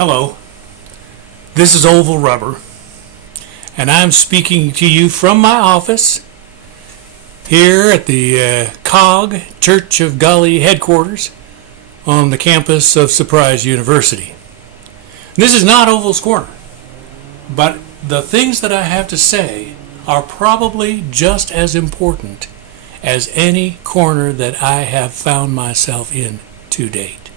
Hello, this is Oval Rubber, and I'm speaking to you from my office here at the COG, Church of Golly headquarters on the campus of Surprise University. This is not Oval's Corner, but the things that I have to say are probably just as important as any corner that I have found myself in to date.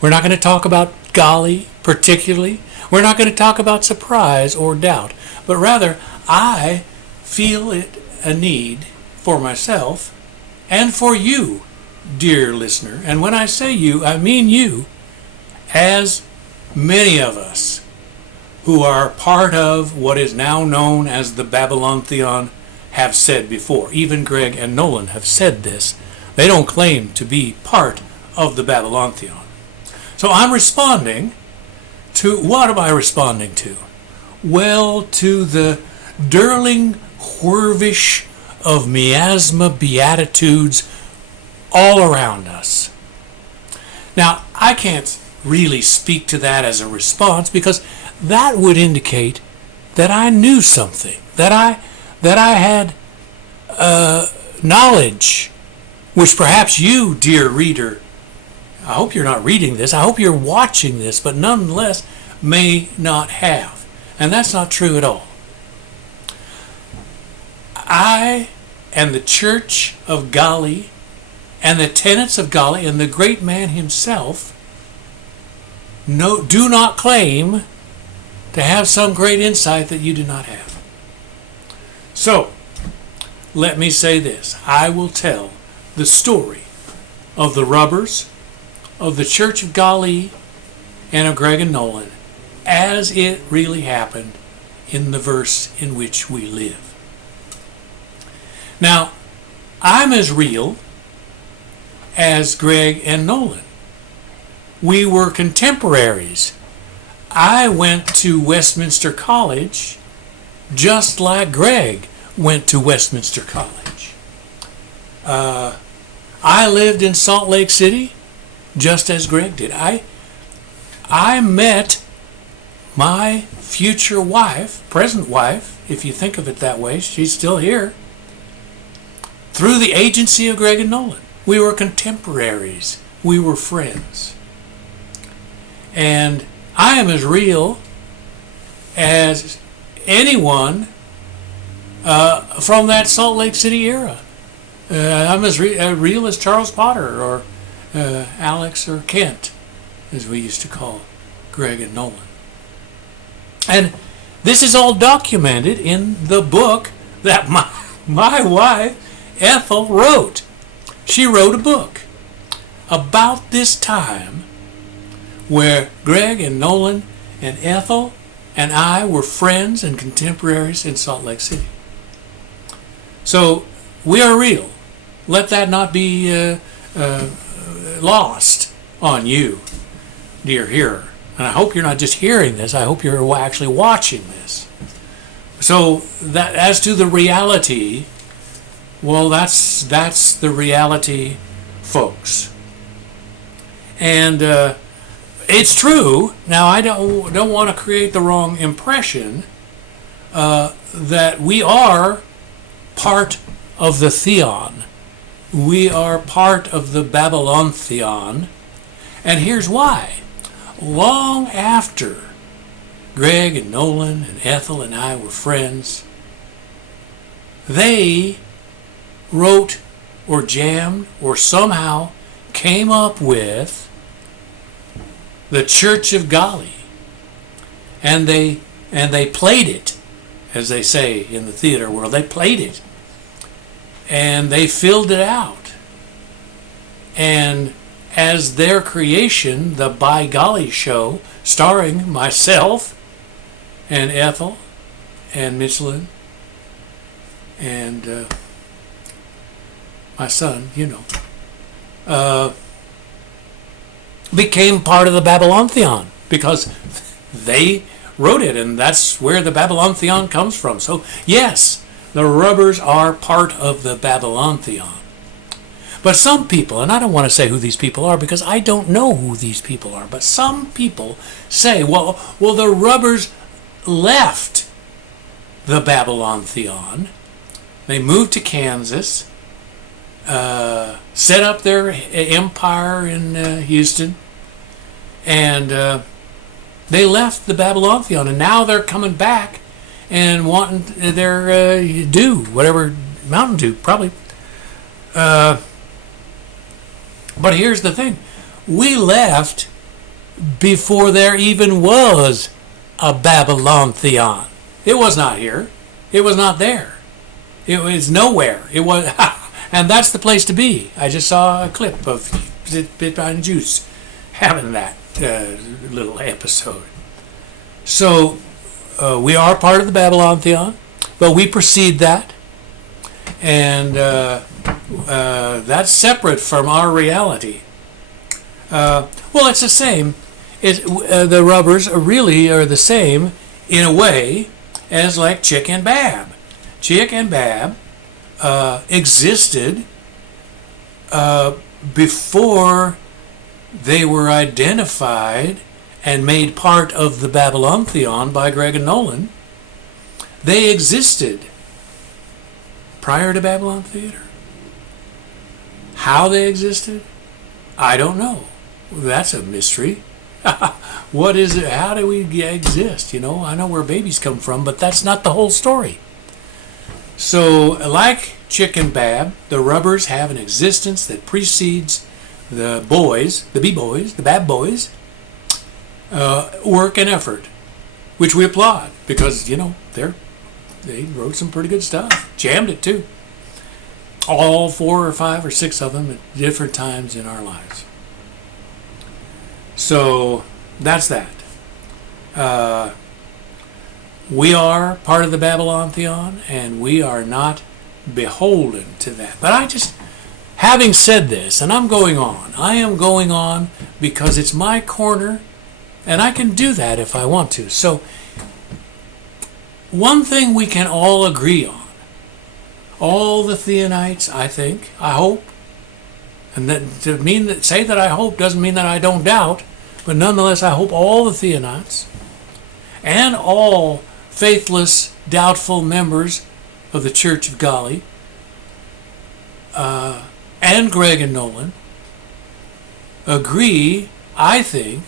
We're not going to talk about Golly particularly. We're not going to talk about surprise or doubt, but rather I feel it a need for myself and for you, dear listener. And when I say you, I mean you, as many of us who are part of what is now known as the Babylonthaeon have said before. Even Greg and Nolan have said this. They don't claim to be part of the Babylonthaeon. So I'm responding to, what am I responding to? Well, to the Derling whirvish of miasma beatitudes all around us. Now, I can't really speak to that as a response because that would indicate that I knew something, that I had knowledge, which perhaps you, dear reader, I hope you're not reading this, I hope you're watching this, but nonetheless may not have. And that's not true at all. I and the Church of Golly and the tenets of Golly and the great man himself do not claim to have some great insight that you do not have. So, let me say this. I will tell the story of the Rubbers, of the Church of Golly, and of Greg and Nolan as it really happened in the verse in which we live. Now, I'm as real as Greg and Nolan. We were contemporaries. I went to Westminster College just like Greg went to Westminster College. I lived in Salt Lake City just as Greg did. I met my future wife, present wife, if you think of it that way, she's still here, through the agency of Greg and Nolan. We were contemporaries. We were friends. And I am as real as anyone from that Salt Lake City era. I'm as real as Charles Potter or Alex or Kent, as we used to call Greg and Nolan. And this is all documented in the book that my wife, Ethel, wrote. She wrote a book about this time where Greg and Nolan and Ethel and I were friends and contemporaries in Salt Lake City. So we are real. Let that not be lost on you, dear hearer. And I hope you're not just hearing this. I hope you're actually watching this. So that as to the reality, well, that's the reality, folks. And it's true. Now, I don't want to create the wrong impression that we are part of the Theon. We are part of the Babylonthaeon. And here's why. Long after Greg and Nolan and Ethel and I were friends, they wrote or jammed or somehow came up with the Church of Golly, and they played it, as they say in the theater world. They played it, and they filled it out. And as their creation, the By Golly show, starring myself and Ethel and Michelin and my son, became part of the Babylonthaeon because they wrote it, and that's where the Babylonthaeon comes from. So yes, the Rubbers are part of the Babylonthaeon. But some people, and I don't want to say who these people are because I don't know who these people are, but some people say, well, the rubbers left the Babylonthaeon. They moved to Kansas, set up their empire in Houston, and they left the Babylonthaeon, and now they're coming back and wanting their Dew, whatever, Mountain Dew, probably. But here's the thing. We left before there even was a Babylonthaeon. It was not here. It was not there. It was nowhere. It was, and that's the place to be. I just saw a clip of Bit by Juice having that little episode. So we are part of the Babylonthaeon, but we precede that, and that's separate from our reality. Well, it's the same. The rubbers really are the same in a way as like Chick and Bab. Chick and Bab existed before they were identified and made part of the Babylonthaeon by Greg and Nolan. They existed prior to Babylon Theater. How they existed, I don't know. That's a mystery. What is it? How do we exist? I know where babies come from, but that's not the whole story. So, like Chick and Bab, the rubbers have an existence that precedes the boys, the B-boys, the Bab boys, work and effort, which we applaud because, they wrote some pretty good stuff. Jammed it too. All 4 or 5 or 6 of them at different times in our lives. So that's that. We are part of the Babylonthaeon, and we are not beholden to that. But having said this, and I am going on because it's my corner, and I can do that if I want to. So one thing we can all agree on, all the Theonites, I hope, and that say that I hope doesn't mean that I don't doubt, but nonetheless I hope all the Theonites and all faithless, doubtful members of the Church of Golly and Greg and Nolan agree, I think,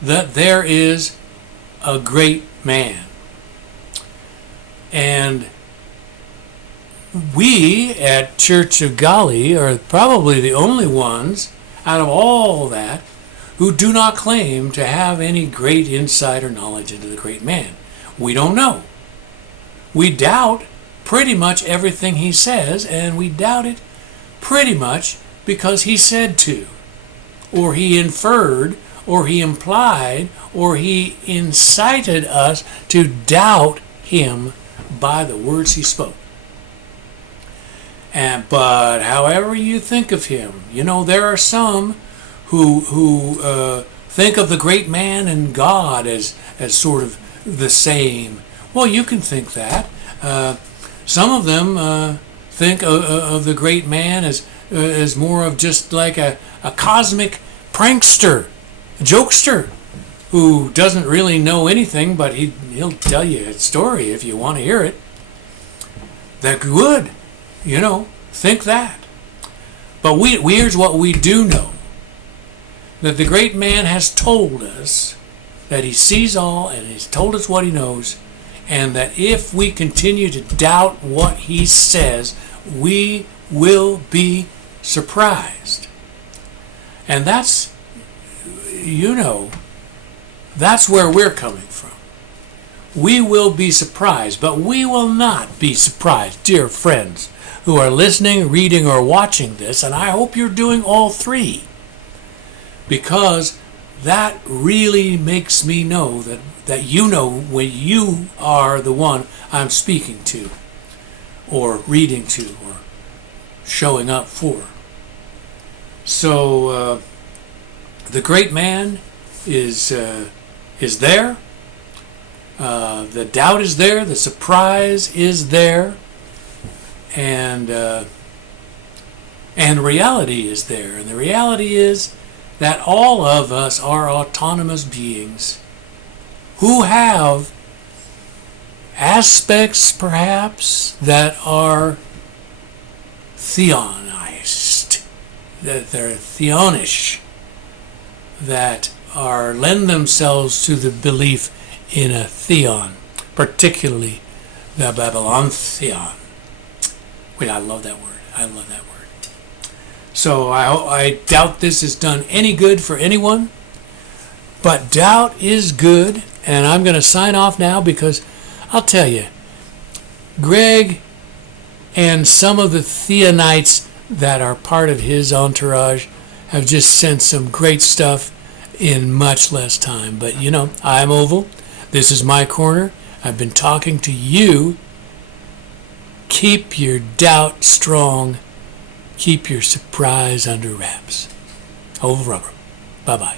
that there is a great man. And we at Church of Golly are probably the only ones out of all that who do not claim to have any great insight or knowledge into the great man. We don't know. We doubt pretty much everything he says, and we doubt it pretty much because he said to, or he inferred, or he implied, or he incited us to doubt him by the words he spoke. But however you think of him, there are some who think of the great man and God as sort of the same. Well, you can think that. Some of them think of the great man as more of just like a cosmic prankster, jokester, who doesn't really know anything, but he'll tell you a story if you want to hear it. That would, think that. But here's what we do know. That the great man has told us that he sees all and he's told us what he knows, and that if we continue to doubt what he says, we will be surprised. And that's where we're coming from. We will be surprised, but we will not be surprised, dear friends who are listening, reading, or watching this, and I hope you're doing all three, because that really makes me know that when you are the one I'm speaking to, or reading to, or showing up for. So the great man is there. The doubt is there. The surprise is there. And And reality is there. And the reality is that all of us are autonomous beings who have aspects, perhaps, that are theonized, that they're theonish, that lend themselves to the belief in a theon, particularly the Babylonthaeon. Wait, I love that word. I love that word. So I doubt this has done any good for anyone, but doubt is good, and I'm going to sign off now because I'll tell you, Greg and some of the Theonites that are part of his entourage have just sent some great stuff in much less time. But you know, I'm Oval. This is my corner. I've been talking to you. Keep your doubt strong. Keep your surprise under wraps. Oval Rubber. Bye-bye.